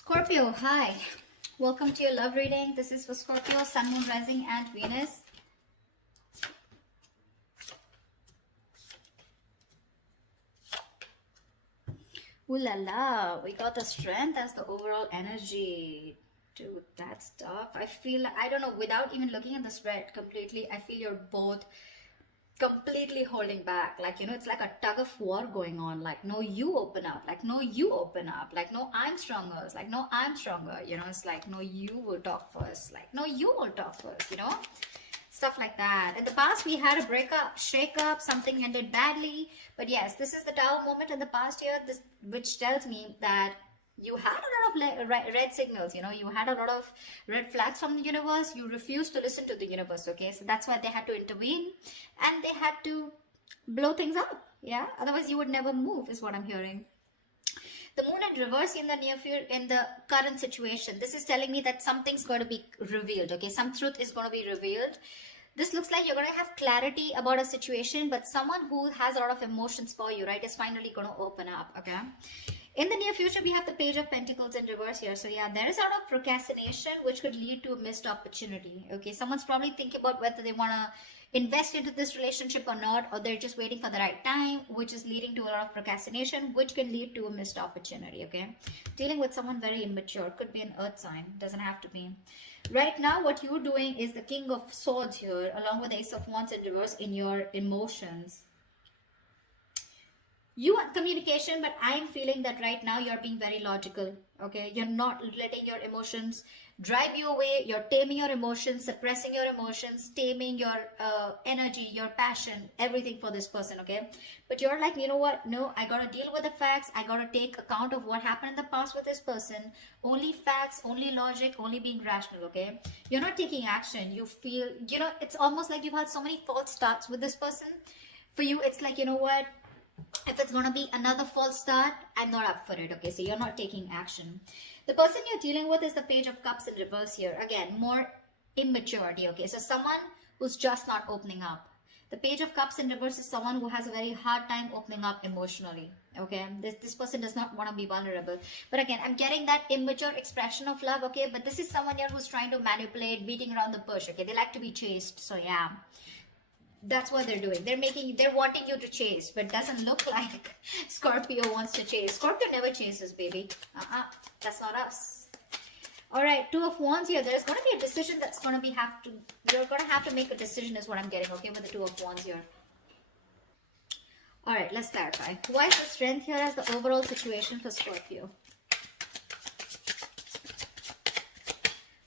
Scorpio, hi. Welcome to your love reading. This is for Scorpio, Sun, Moon, Rising, and Venus. Ooh la la, we got the Strength as the overall energy. Dude, that's tough. I feel, I don't know, without even looking at the spread completely, I feel you're both completely holding back. Like, it's like a tug of war going on. Like, no, you open up. Like, no, you open up. Like, no, I'm stronger. It's like, no, I'm stronger. It's like, no, you will talk first. Like, no, you will talk first, Stuff like that. In the past, we had a breakup, shake-up, something ended badly. But yes, this is the Tower moment in the past year, which tells me that you had a lot of red signals, you had a lot of red flags from the universe. You refused to listen to the universe, okay? So that's why they had to intervene and they had to blow things up, yeah? Otherwise, you would never move, is what I'm hearing. The moon in reverse in the near future, in the current situation. This is telling me that something's going to be revealed, okay? Some truth is going to be revealed. This looks like you're going to have clarity about a situation, but someone who has a lot of emotions for you, right, is finally going to open up, okay? In the near future, we have the Page of Pentacles in reverse here. So yeah, there is a lot of procrastination, which could lead to a missed opportunity, okay? Someone's probably thinking about whether they want to invest into this relationship or not, or they're just waiting for the right time, which is leading to a lot of procrastination, which can lead to a missed opportunity, okay? Dealing with someone very immature, could be an earth sign, doesn't have to be. Right now, what you're doing is the King of Swords here, along with the Ace of Wands in reverse in your emotions. You want communication, but I'm feeling that right now you're being very logical, okay? You're not letting your emotions drive you away. You're taming your emotions, suppressing your emotions, taming your energy, your passion, everything for this person, okay? But you're like, you know what? No, I gotta deal with the facts. I gotta take account of what happened in the past with this person. Only facts, only logic, only being rational, okay? You're not taking action. You feel, it's almost like you've had so many false starts with this person. For you, it's like, you know what? If it's going to be another false start, I'm not up for it, okay? So you're not taking action. The person you're dealing with is the Page of Cups in reverse here. Again, more immaturity, okay? So someone who's just not opening up. The Page of Cups in reverse is someone who has a very hard time opening up emotionally, okay? This person does not want to be vulnerable. But again, I'm getting that immature expression of love, okay? But this is someone here who's trying to manipulate, beating around the bush, okay? They like to be chased, so yeah. That's what they're doing. They're wanting you to chase, but doesn't look like Scorpio wants to chase. Scorpio never chases, baby. That's not us. All right, Two of Wands here. There's going to be a decision that's going to be you're going to have to make a decision is what I'm getting, okay, with the Two of Wands here. All right, let's clarify. Why is the Strength here as the overall situation for Scorpio?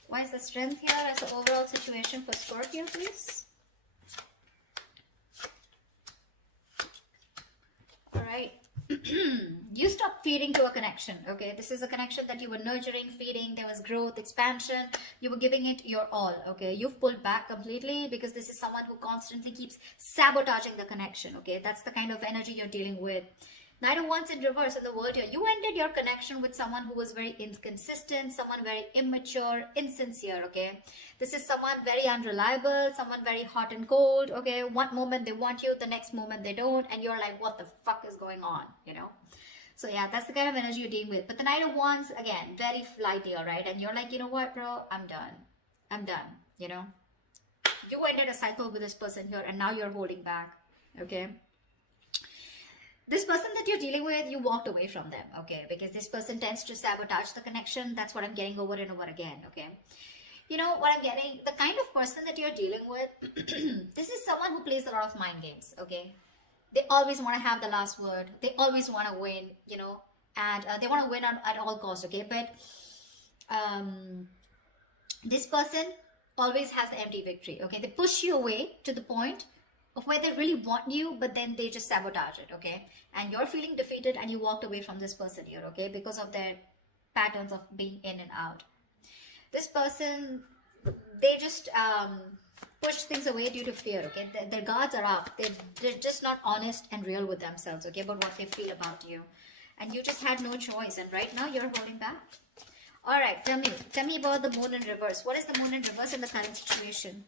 Why is the Strength here as the overall situation for Scorpio, please? Right. You stop feeding to a connection, okay? This is a connection that you were nurturing, feeding. There was growth, expansion. You were giving it your all, okay? You've pulled back completely because this is someone who constantly keeps sabotaging the connection, okay? That's the kind of energy you're dealing with. Knight of Wands in reverse in the world here. You ended your connection with someone who was very inconsistent, someone very immature, insincere, okay? This is someone very unreliable, someone very hot and cold, okay? One moment they want you, the next moment they don't, and you're like, what the fuck is going on, So yeah, that's the kind of energy you're dealing with. But the Knight of Wands, again, very flighty, all right? And you're like, you know what, bro? I'm done. I'm done, You ended a cycle with this person here, and now you're holding back, okay? This person that you're dealing with, you walked away from them, okay? Because this person tends to sabotage the connection. That's what I'm getting over and over again, okay? What I'm getting, the kind of person that you're dealing with, this is someone who plays a lot of mind games, okay? They always want to have the last word. They always want to win, and they want to win at all costs, okay? But this person always has the empty victory, okay? They push you away to the point of where they really want you, but then they just sabotage it, okay? And you're feeling defeated and you walked away from this person here, okay? Because of their patterns of being in and out. This person, they just push things away due to fear, okay? Their guards are up. They're just not honest and real with themselves, okay? About what they feel about you. And you just had no choice. And right now you're holding back. All right, tell me about the Moon in reverse. What is the Moon in reverse in the current situation?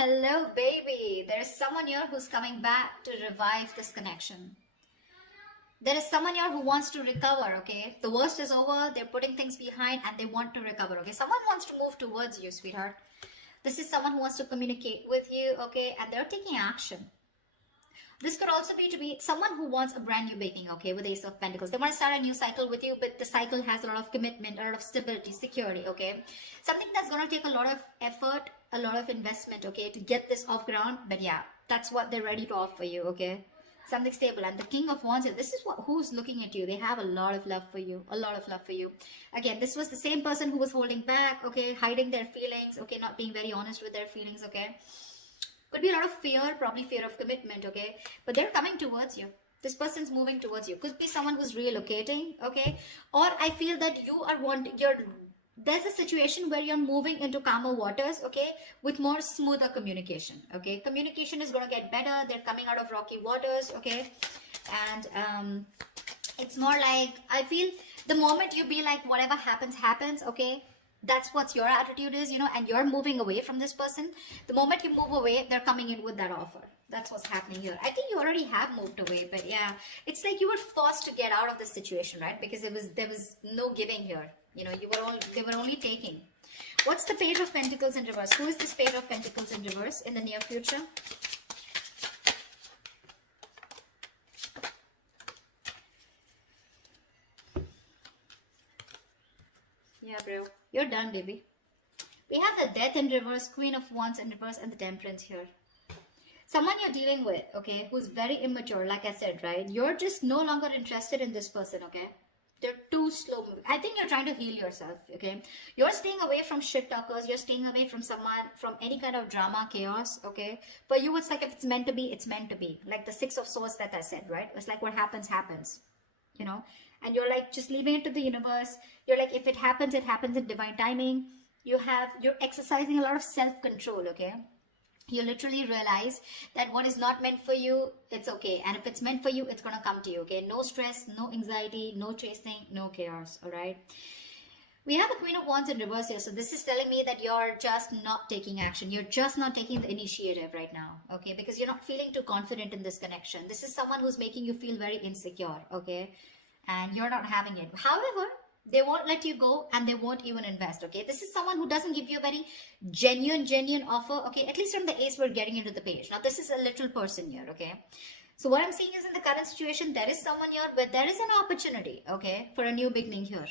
Hello, baby. There is someone here who's coming back to revive this connection. There is someone here who wants to recover, okay? The worst is over. They're putting things behind and they want to recover, okay? Someone wants to move towards you, sweetheart. This is someone who wants to communicate with you, okay? And they're taking action. This could also be to be someone who wants a brand new beginning, okay, with Ace of Pentacles. They want to start a new cycle with you, but the cycle has a lot of commitment, a lot of stability, security, okay? Something that's going to take a lot of effort, a lot of investment, okay, to get this off ground. But yeah, that's what they're ready to offer you, okay? Something stable. And the King of Wands, this is who's looking at you. They have a lot of love for you, a lot of love for you. Again, this was the same person who was holding back, okay, hiding their feelings, okay, not being very honest with their feelings, okay? Could be a lot of fear, probably fear of commitment, okay? But they're coming towards you. This person's moving towards you. Could be someone who's relocating, okay? Or I feel that you are there's a situation where you're moving into calmer waters, okay? With more smoother communication, okay? Communication is going to get better. They're coming out of rocky waters, okay? And it's more like, I feel the moment you be like, whatever happens, happens, okay? That's what your attitude is, you know, and you're moving away from this person. The moment you move away, they're coming in with that offer. That's what's happening here. I think you already have moved away, but yeah, it's like you were forced to get out of this situation, right? Because there was no giving here. You know, they were only taking. What's the Page of Pentacles in reverse? Who is this Page of Pentacles in reverse in the near future? Yeah, bro. You're done, baby. We have the Death in reverse, Queen of Wands in reverse, and the Temperance here. Someone you're dealing with, okay, who's very immature, like I said, right? You're just no longer interested in this person, okay? They're too slow moving. I think you're trying to heal yourself, okay? You're staying away from shit talkers. You're staying away from someone, from any kind of drama, chaos, okay? For you, it's like if it's meant to be, it's meant to be. Like the Six of Swords that I said, right? It's like what happens, happens, you know? And you're like just leaving it to the universe. You're like, if it happens in divine timing. You're exercising a lot of self-control, okay? You literally realize that what is not meant for you, it's okay. And if it's meant for you, it's going to come to you, okay? No stress, no anxiety, no chasing, no chaos, all right? We have a Queen of Wands in reverse here. So this is telling me that you're just not taking action. You're just not taking the initiative right now, okay? Because you're not feeling too confident in this connection. This is someone who's making you feel very insecure, okay? And you're not having it. However, they won't let you go and they won't even invest, okay? This is someone who doesn't give you a very genuine offer, okay? At least from the Ace, we're getting into the Page. Now, this is a little person here, okay? So what I'm seeing is in the current situation, there is someone here where there is an opportunity, okay, for a new beginning here,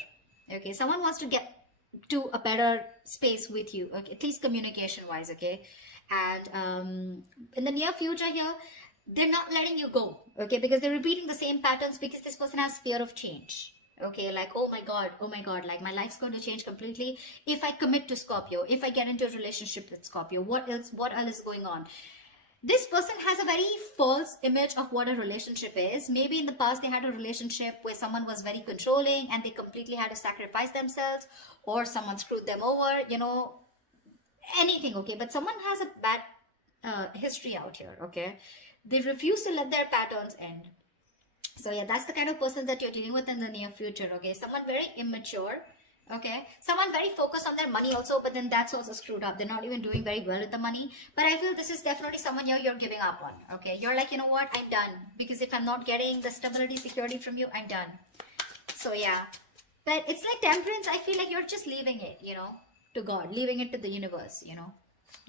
okay? Someone wants to get to a better space with you, okay? At least communication-wise, okay? And in the near future here, they're not letting you go, okay? Because they're repeating the same patterns because this person has fear of change. Okay, like, oh my God, like my life's going to change completely if I commit to Scorpio, if I get into a relationship with Scorpio. What else is going on? This person has a very false image of what a relationship is. Maybe in the past they had a relationship where someone was very controlling and they completely had to sacrifice themselves, or someone screwed them over, you know, anything, okay? But someone has a bad history out here, okay? They refuse to let their patterns end. So yeah, that's the kind of person that you're dealing with in the near future, okay? Someone very immature, okay? Someone very focused on their money also, but then that's also screwed up. They're not even doing very well with the money. But I feel this is definitely someone you're giving up on, okay? You're like, you know what? I'm done. Because if I'm not getting the stability, security from you, I'm done. So yeah. But it's like Temperance. I feel like you're just leaving it, you know, to God. Leaving it to the universe, you know?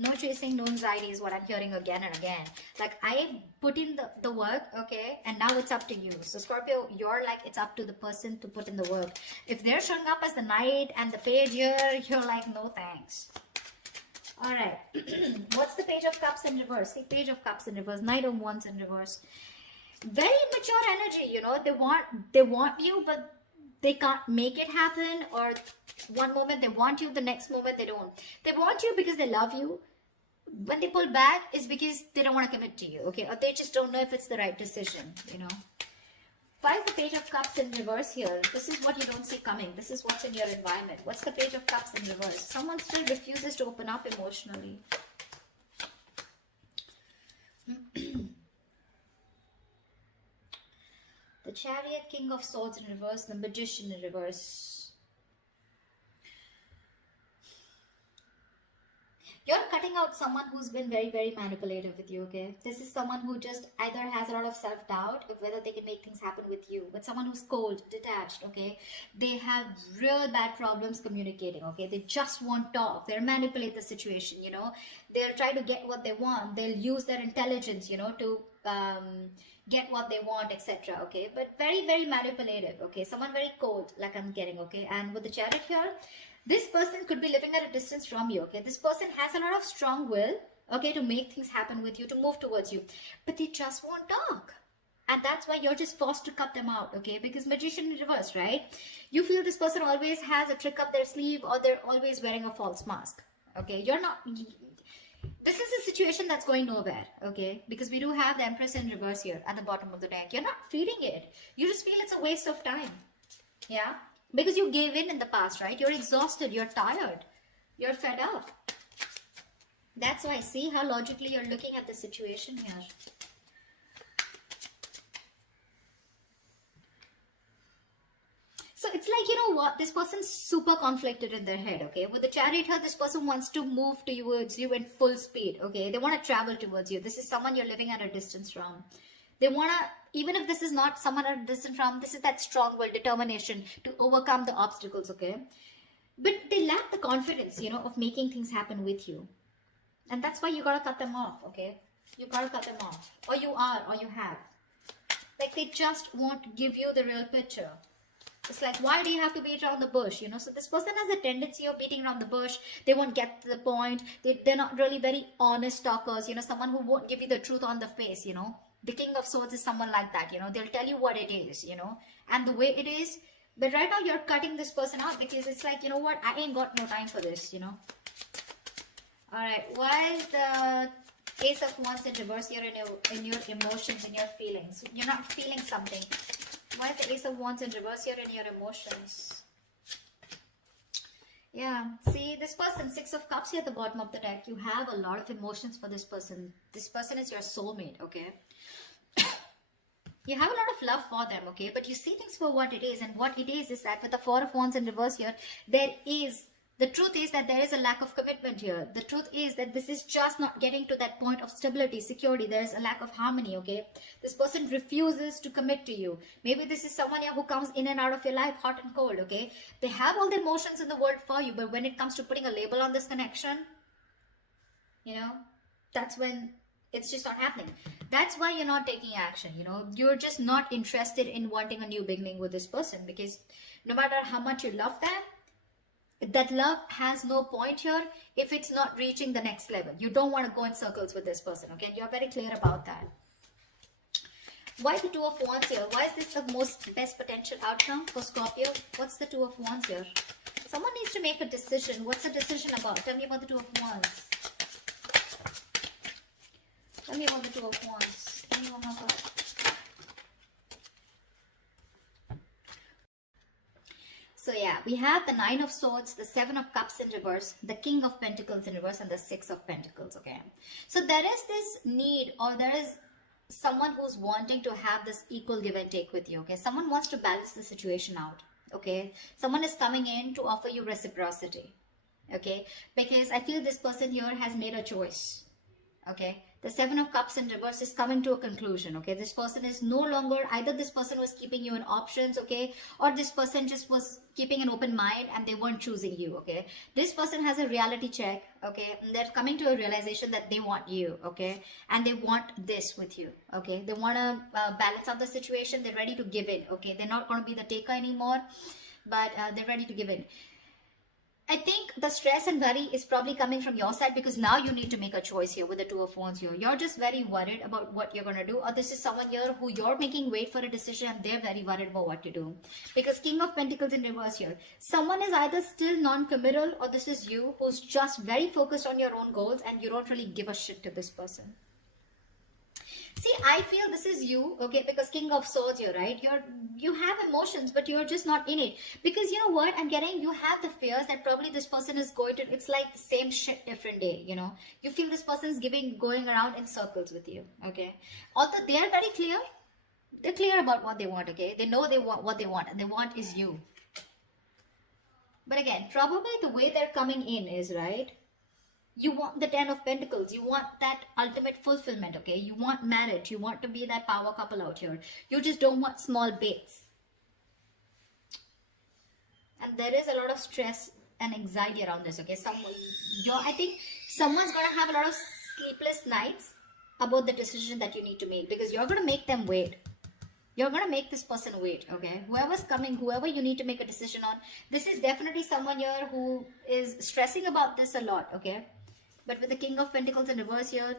No chasing, no anxiety is what I'm hearing again and again. Like, I put in the work, okay? And now it's up to you. So, Scorpio, you're like, it's up to the person to put in the work. If they're showing up as the Knight and the Page here, you're like, no thanks. All right. What's the Page of Cups in reverse? The Page of Cups in reverse. Knight of Wands in reverse. Very mature energy, you know? They want you, but they can't make it happen. Or one moment they want you, the next moment they don't. They want you because they love you. When they pull back, it's because they don't want to commit to you, okay? Or they just don't know if it's the right decision, you know? Why is the Page of Cups in reverse here? This is what you don't see coming. This is what's in your environment. What's the Page of Cups in reverse? Someone still refuses to open up emotionally. The Chariot, King of Swords in reverse, the Magician in reverse. You're cutting out about someone who's been very, very manipulative with you, okay? This is someone who just either has a lot of self-doubt of whether they can make things happen with you, but someone who's cold, detached, okay? They have real bad problems communicating, okay? They just won't talk. They'll manipulate the situation, you know? They'll try to get what they want. They'll use their intelligence, you know, to get what they want, etc., okay? But very, very manipulative, okay? Someone very cold, like I'm getting, okay? And with the Chariot here, this person could be living at a distance from you, okay? This person has a lot of strong will, okay, to make things happen with you, to move towards you, but they just won't talk. And that's why you're just forced to cut them out, okay? Because Magician in reverse, right? You feel this person always has a trick up their sleeve, or they're always wearing a false mask, okay? You're not... This is a situation that's going nowhere, okay? Because we do have the Empress in reverse here at the bottom of the deck. You're not feeling it. You just feel it's a waste of time, yeah? Because you gave in the past, right? You're exhausted, you're tired, you're fed up. That's why, see how logically you're looking at the situation here. So it's like, you know what, this person's super conflicted in their head, okay? With the Chariot here, this person wants to move towards you in full speed, okay? They want to travel towards you. This is someone you're living at a distance from. They want to, even if this is not someone at a distance from, this is that strong will, determination to overcome the obstacles, okay? But they lack the confidence, you know, of making things happen with you. And that's why you got to cut them off, okay? You got to cut them off. Or you are, or you have. Like, they just won't give you the real picture. It's like, why do you have to beat around the bush, you know? So this person has a tendency of beating around the bush. They won't get to the point. They're not really very honest talkers, you know, someone who won't give you the truth on the face, you know? The King of Swords is someone like that, you know? They'll tell you what it is, you know? And the way it is. But right now you're cutting this person out because it's like, you know what? I ain't got no time for this, you know? Alright, why is the Ace of Wands in reverse here in your emotions, in your feelings? You're not feeling something. Why is the Ace of Wands in reverse here in your emotions? Yeah, see, this person, Six of Cups here at the bottom of the deck. You have a lot of emotions for this person. This person is your soulmate, okay? You have a lot of love for them, okay? But you see things for what it is. And what it is that with the Four of Wands in reverse here, the truth is that there is a lack of commitment here. The truth is that this is just not getting to that point of stability, security. There is a lack of harmony, okay? This person refuses to commit to you. Maybe this is someone who comes in and out of your life, hot and cold, okay? They have all the emotions in the world for you, but when it comes to putting a label on this connection, you know, that's when it's just not happening. That's why you're not taking action, you know? You're just not interested in wanting a new beginning with this person, because no matter how much you love them, that love has no point here if it's not reaching the next level. You don't want to go in circles with this person, okay? You're very clear about that. Why the Two of Wands here? Why is this the best potential outcome for Scorpio? What's the Two of Wands here? Someone needs to make a decision. What's the decision about? Tell me about the Two of Wands. Tell me about the Two of Wands. Tell me about that. So yeah, we have the Nine of Swords, the Seven of Cups in reverse, the King of Pentacles in reverse, and the Six of Pentacles, okay? So there is this need, or there is someone who's wanting to have this equal give and take with you, okay? Someone wants to balance the situation out, okay? Someone is coming in to offer you reciprocity, okay? Because I feel this person here has made a choice, okay? The Seven of Cups in reverse is coming to a conclusion, okay? This person is no longer, either this person was keeping you in options, okay? Or this person just was keeping an open mind and they weren't choosing you, okay? This person has a reality check, okay? And they're coming to a realization that they want you, okay? And they want this with you, okay? They want to balance out the situation. They're ready to give in, okay? They're not going to be the taker anymore, but they're ready to give in. I think the stress and worry is probably coming from your side, because now you need to make a choice here with the Two of Wands here. You're just very worried about what you're going to do, or this is someone here who you're making wait for a decision and they're very worried about what to do. Because King of Pentacles in reverse here. Someone is either still non-committal, or this is you who's just very focused on your own goals and you don't really give a shit to this person. See, I feel this is you, okay, because King of Swords here, right? You have emotions, but you're just not in it. Because you know what? I'm getting, you have the fears that probably this person is going to, it's like the same shit, different day, you know? You feel this person is going around in circles with you, okay? Although they are very clear, they're clear about what they want, okay? They know they want what they want, and they want is you. But again, probably the way they're coming in is, right? You want the 10 of Pentacles. You want that ultimate fulfillment, okay? You want marriage. You want to be that power couple out here. You just don't want small baits. And there is a lot of stress and anxiety around this, okay? I think someone's going to have a lot of sleepless nights about the decision that you need to make, because you're going to make them wait. You're going to make this person wait, okay? Whoever's coming, whoever you need to make a decision on, this is definitely someone here who is stressing about this a lot, okay? But with the King of Pentacles in reverse here,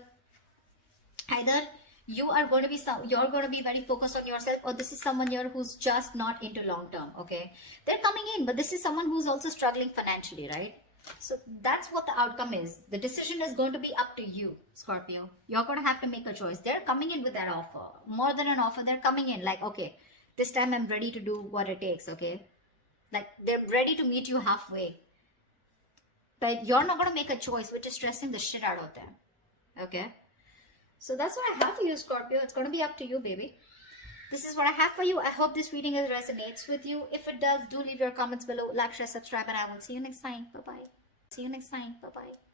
either you're going to be very focused on yourself, or this is someone here who's just not into long term, okay? They're coming in, but this is someone who's also struggling financially, right? So that's what the outcome is. The decision is going to be up to you, Scorpio. You're going to have to make a choice. They're coming in with that offer. More than an offer, they're coming in like, okay, this time I'm ready to do what it takes, okay? Like, they're ready to meet you halfway. But you're not going to make a choice, which is stressing the shit out of them, okay? So that's what I have for you, Scorpio. It's going to be up to you, baby. This is what I have for you. I hope this reading resonates with you. If it does, do leave your comments below. Like, share, subscribe, and I will see you next time. Bye-bye. See you next time. Bye-bye.